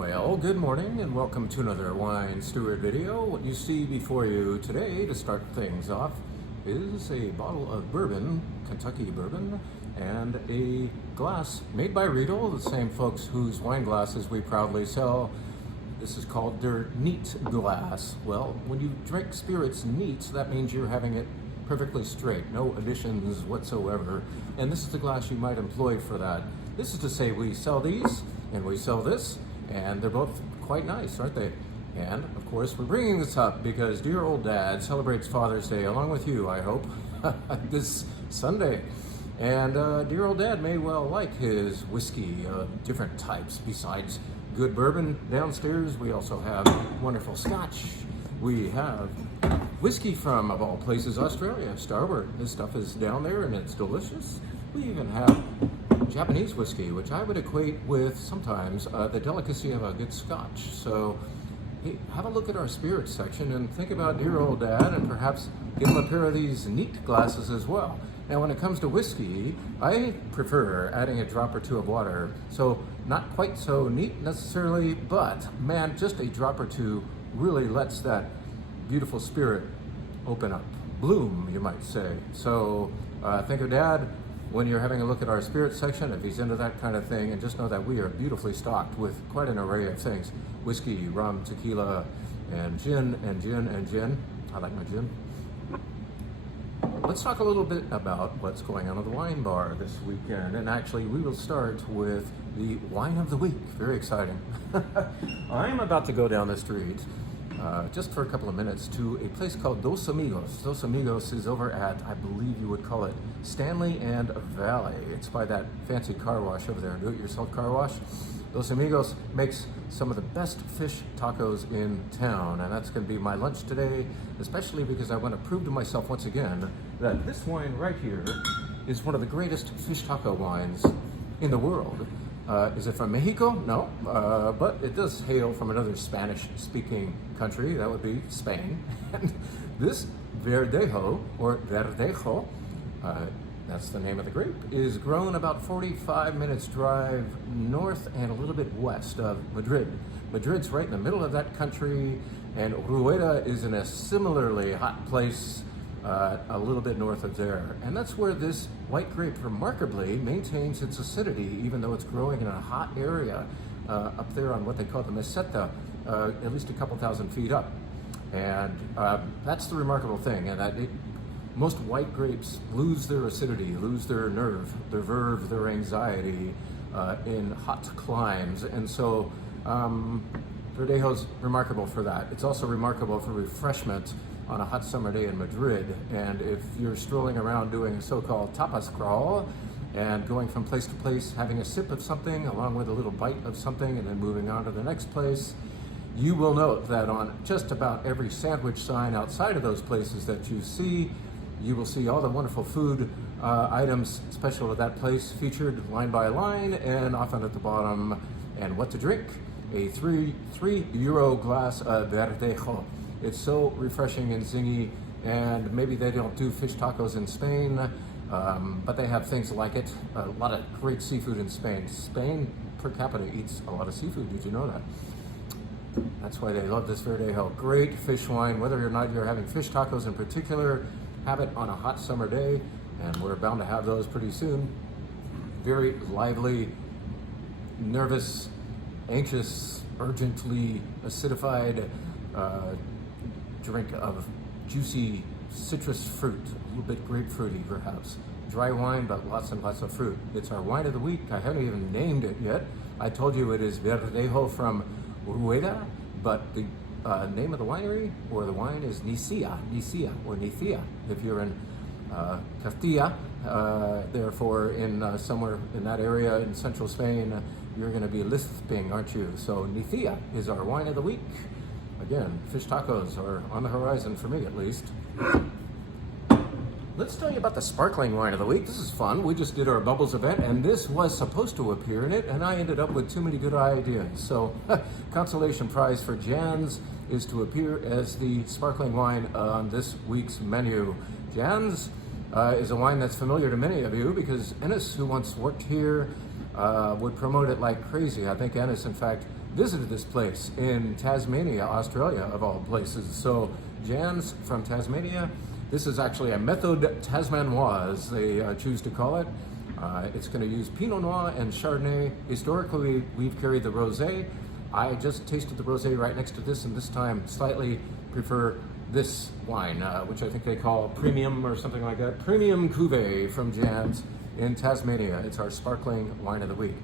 Well, good morning and welcome to another Wine Steward video. What you see before you today to start things off is a bottle of bourbon, Kentucky bourbon, and a glass made by Riedel, the same folks whose wine glasses we proudly sell. This is called their neat glass. Well, when you drink spirits neat, that means you're having it perfectly straight, no additions whatsoever. And this is the glass you might employ for that. This is to say we sell these and we sell this, and they're both quite nice, aren't they? And of course, we're bringing this up because dear old dad celebrates Father's Day along with you, I hope, this Sunday. And dear old dad may well like his whiskey, different types. Besides good bourbon downstairs, we also have wonderful scotch. We have whiskey from, of all places, Australia, Starboard. This stuff is down there and it's delicious. We even have Japanese whiskey, which I would equate with sometimes the delicacy of a good scotch. So hey, have a look at our spirits section and think about dear old dad and perhaps give him a pair of these neat glasses as well. Now when it comes to whiskey, I prefer adding a drop or two of water. So not quite so neat necessarily, but man, just a drop or two really lets that beautiful spirit open up, bloom, you might say. So think of dad when you're having a look at our spirit section, if he's into that kind of thing, and just know that we are beautifully stocked with quite an array of things. Whiskey, rum, tequila, and gin, and gin, and gin. I like my gin. Let's talk a little bit about what's going on at the wine bar this weekend. And actually, we will start with the wine of the week. Very exciting. I'm about to go down the street just for a couple of minutes to a place called Dos Amigos. Dos Amigos is over at, I believe you would call it, Stanley and Valley. It's by that fancy car wash over there, do-it-yourself car wash. Dos Amigos makes some of the best fish tacos in town, and that's going to be my lunch today, especially because I want to prove to myself once again that this wine right here is one of the greatest fish taco wines in the world. Is it from Mexico? No, but it does hail from another Spanish-speaking country. That would be Spain. And this Verdejo, or Verdejo, that's the name of the grape, is grown about 45 minutes drive north and a little bit west of Madrid. Madrid's right in the middle of that country, and Rueda is in a similarly hot place a little bit north of there. And that's where this white grape remarkably maintains its acidity, even though it's growing in a hot area up there on what they call the meseta, at least a couple thousand feet up. And that's the remarkable thing, and that most white grapes lose their acidity, lose their nerve, their verve, their anxiety in hot climes. And so Verdejo's remarkable for that. It's also remarkable for refreshment on a hot summer day in Madrid. And if you're strolling around doing a so-called tapas crawl and going from place to place, having a sip of something along with a little bite of something and then moving on to the next place, you will note that on just about every sandwich sign outside of those places that you see, you will see all the wonderful food items special to that place featured line by line, and often at the bottom, and what to drink, a €3 glass of Verdejo. It's so refreshing and zingy, and maybe they don't do fish tacos in Spain, but they have things like it. A lot of great seafood in Spain. Spain per capita eats a lot of seafood, did you know that? That's why they love this Verdejo. Great fish wine, whether or not you're having fish tacos in particular, have it on a hot summer day, and we're bound to have those pretty soon. Very lively, nervous, anxious, urgently acidified drink of juicy citrus fruit, a little bit grapefruity perhaps. Dry wine, but lots and lots of fruit. It's our wine of the week. I haven't even named it yet. I told you it is Verdejo from Rueda, but the name of the winery or the wine is Nicia, or Nicia. If you're in Castilla, therefore in somewhere in that area in central Spain, you're going to be lisping, aren't you? So Nicia is our wine of the week. Again, fish tacos are on the horizon for me at least. Let's tell you about the sparkling wine of the week. This is fun. We just did our Bubbles event, and this was supposed to appear in it, and I ended up with too many good ideas. So, consolation prize for Jan's is to appear as the sparkling wine on this week's menu. Jan's is a wine that's familiar to many of you because Ennis, who once worked here, would promote it like crazy. I think Ennis, in fact, visited this place in Tasmania, Australia, of all places. So Jan's from Tasmania. This is actually a Méthode Tasmanoise, they choose to call it. It's going to use Pinot Noir and Chardonnay. Historically, we've carried the Rosé. I just tasted the Rosé right next to this, and this time slightly prefer this wine, which I think they call Premium or something like that. Premium Cuvée from Jan's in Tasmania. It's our sparkling wine of the week.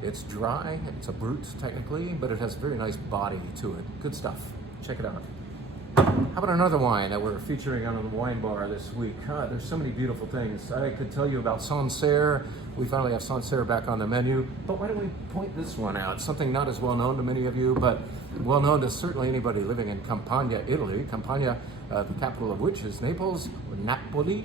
It's dry, it's a brut technically, but it has a very nice body to it. Good stuff. Check it out. How about another wine that we're featuring on the wine bar this week? There's so many beautiful things. I could tell you about Sancerre. We finally have Sancerre back on the menu, but why don't we point this one out? Something not as well known to many of you, but well known to certainly anybody living in Campania, Italy. Campania, the capital of which is Naples, or Napoli.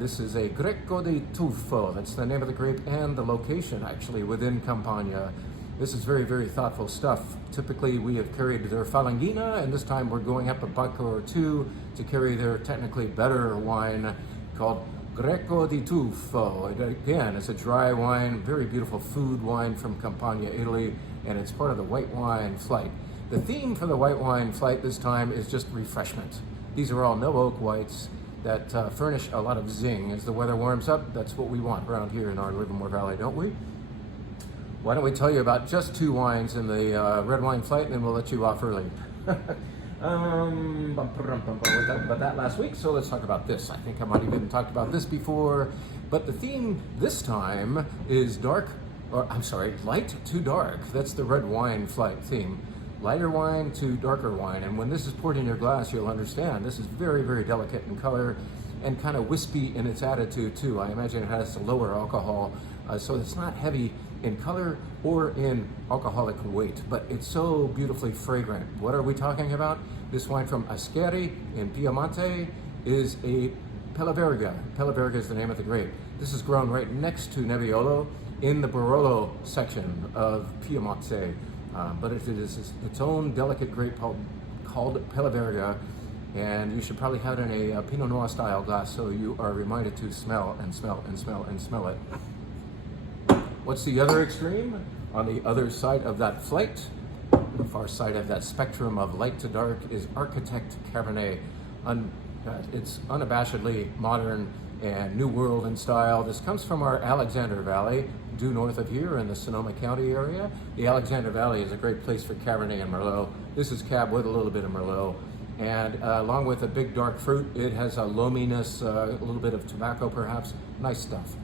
This is a Greco di Tufo. That's the name of the grape and the location actually within Campania. This is very, very thoughtful stuff. Typically, we have carried their Falanghina, and this time we're going up a buck or two to carry their technically better wine called Greco di Tufo. Again, it's a dry wine, very beautiful food wine from Campania, Italy, and it's part of the white wine flight. The theme for the white wine flight this time is just refreshment. These are all no oak whites that furnish a lot of zing. As the weather warms up, that's what we want around here in our Livermore Valley, don't we? Why don't we tell you about just two wines in the red wine flight, and then we'll let you off early. We talked about that last week, so let's talk about this. I think I might have even talked about this before, but the theme this time is light to dark. That's the red wine flight theme. Lighter wine to darker wine, and when this is poured in your glass, you'll understand this is very, very delicate in color and kind of wispy in its attitude too. I imagine it has lower alcohol, so it's not heavy in color or in alcoholic weight, but it's so beautifully fragrant. What are we talking about? This wine from Ascari in Piemonte is a Pelaverga. Pelaverga is the name of the grape. This is grown right next to Nebbiolo in the Barolo section of Piemonte, but it is its own delicate grape called Pelaverga, and you should probably have it in a Pinot Noir style glass so you are reminded to smell and smell and smell and smell it. What's the other extreme? On the other side of that flight, the far side of that spectrum of light to dark, is Architect Cabernet. It's unabashedly modern and New World in style. This comes from our Alexander Valley, due north of here in the Sonoma County area. The Alexander Valley is a great place for Cabernet and Merlot. This is Cab with a little bit of Merlot. And along with a big dark fruit, it has a loaminess, a little bit of tobacco perhaps. Nice stuff.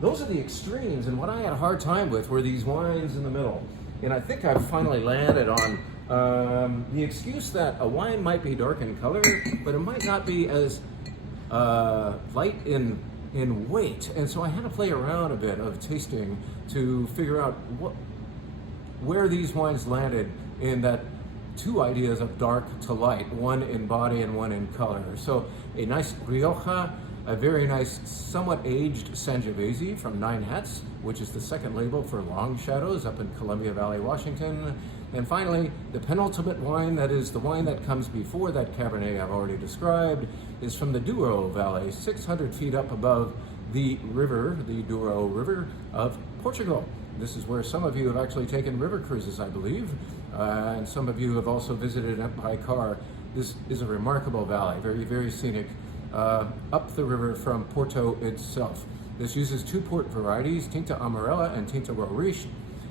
Those are the extremes, and what I had a hard time with were these wines in the middle. And I think I've finally landed on the excuse that a wine might be dark in color, but it might not be as light in weight. And so I had to play around a bit of tasting to figure out where these wines landed in that two ideas of dark to light, one in body and one in color. So a nice Rioja, a very nice, somewhat aged Sangiovese from Nine Hats, which is the second label for Long Shadows up in Columbia Valley, Washington. And finally, the penultimate wine, that is the wine that comes before that Cabernet I've already described, is from the Douro Valley, 600 feet up above the river, the Douro River of Portugal. This is where some of you have actually taken river cruises, I believe, and some of you have also visited it by car. This is a remarkable valley, very, very scenic, up the river from Porto itself. This uses two port varieties, Tinta Amarela and Tinta Roriche.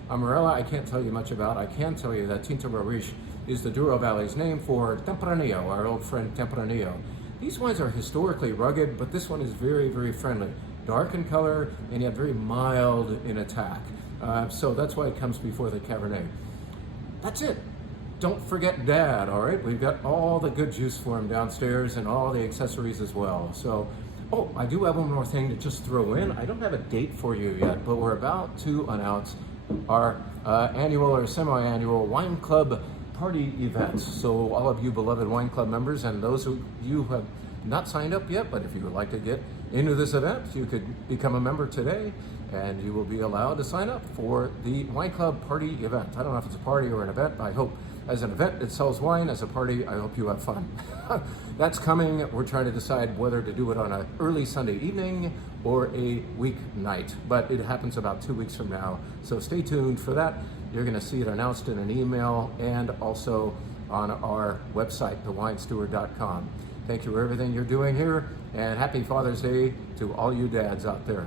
Amarela I can't tell you much about. I can tell you that Tinta Roriche is the Douro Valley's name for Tempranillo, our old friend Tempranillo. These wines are historically rugged, but this one is very, very friendly. Dark in color, and yet very mild in attack. So that's why it comes before the Cabernet. That's it. Don't forget Dad, all right? We've got all the good juice for him downstairs and all the accessories as well. So, oh, I do have one more thing to just throw in. I don't have a date for you yet, but we're about to announce our annual or semi-annual wine club party events. So all of you beloved wine club members and those of you who have not signed up yet, but if you would like to get into this event, you could become a member today, and you will be allowed to sign up for the wine club party event. I don't know if it's a party or an event. I hope as an event it sells wine. As a party, I hope you have fun. That's coming. We're trying to decide whether to do it on an early Sunday evening or a weeknight, but it happens about 2 weeks from now. So stay tuned for that. You're going to see it announced in an email and also on our website, thewinesteward.com. Thank you for everything you're doing here, and happy Father's Day to all you dads out there.